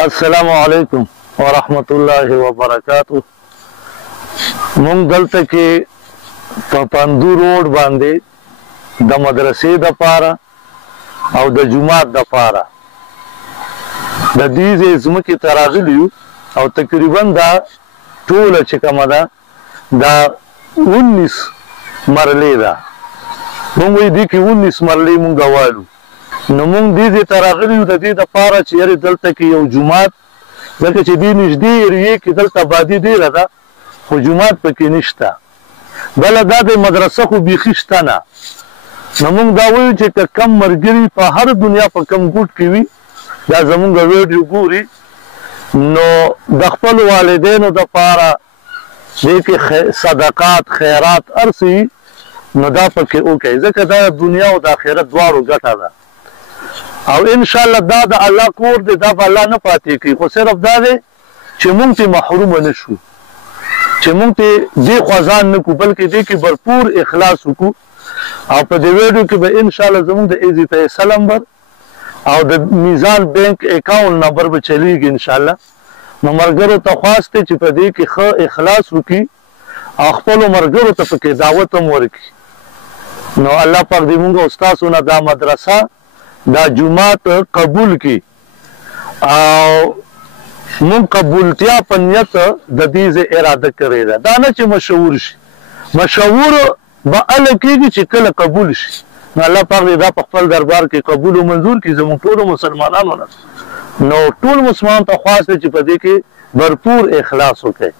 السلام علیکم ورحمت الله وبرکاتہ. مونږ دلته کې په پندو روډ باندې د مدرسې د پاره او د جماعت د پاره د دې ځمکې ته راغلي یو او تقریبا دا ټوله چې کومه ده دا 19 مرلې ده. مونږ وایي دې کې 19 مرلې مونږ وایو. نو مونږ دې ته راغلي یو د دې دپاره چې یارې دلته کې یو جومات، ځکه چې دې نږدې ایریې کې دلته آبادي ډېره ده خو جومات پکې نشته. بله دا د مدرسه خو بیخي شته نه. نو مونږ دا وایو چې که کم ملګري په هر دنیا په کم ګوټ کې وي دا زمونږ ویډیو ګوري نو د خپلو والدینو دپاره دې کې صدقات خیرات هر څه وي نو دا پکې وکړئ، ځکه دا د دنیا او د آخرت دواړو ګټه ده. او انشاءالله دا د الله کور دی، دا به الله نه پاتې کوي، خو صرف دا دی چې مونږ ترې محرومه نه شو، چې مونږ ترې دې خوا ځان نه کړو بلکې دې کې بھرپور اخلاص وکړو. او په دې ویډیو کې به انشاءالله زمونږ د ایزي پیسه نمبر او د میزان بینک اکاونټ نمبر به چلیږي انشاءالله. نو ملګرو ته خواست دی چې په دې کې ښه اخلاص وکړي او خپلو ملګرو ته پکې دعوت هم ورکړي. نو الله پاک دې مونږ او ستاسو نه دا مدرسه دا جومات قبول کی او مونږ قبولتیا په نیت د دې اراده کړې ده. دا نه چې مشهور شي، مشهور به هله کېږي چې کله قبول شي. نو الله پاک دې دا په خپل دربار کې قبول او منظور کړي زموږ ټولو مسلمانانو نه. نو ټول مسلمانانو ته خواست دی چې په دې کې بھرپور اخلاص وکړي.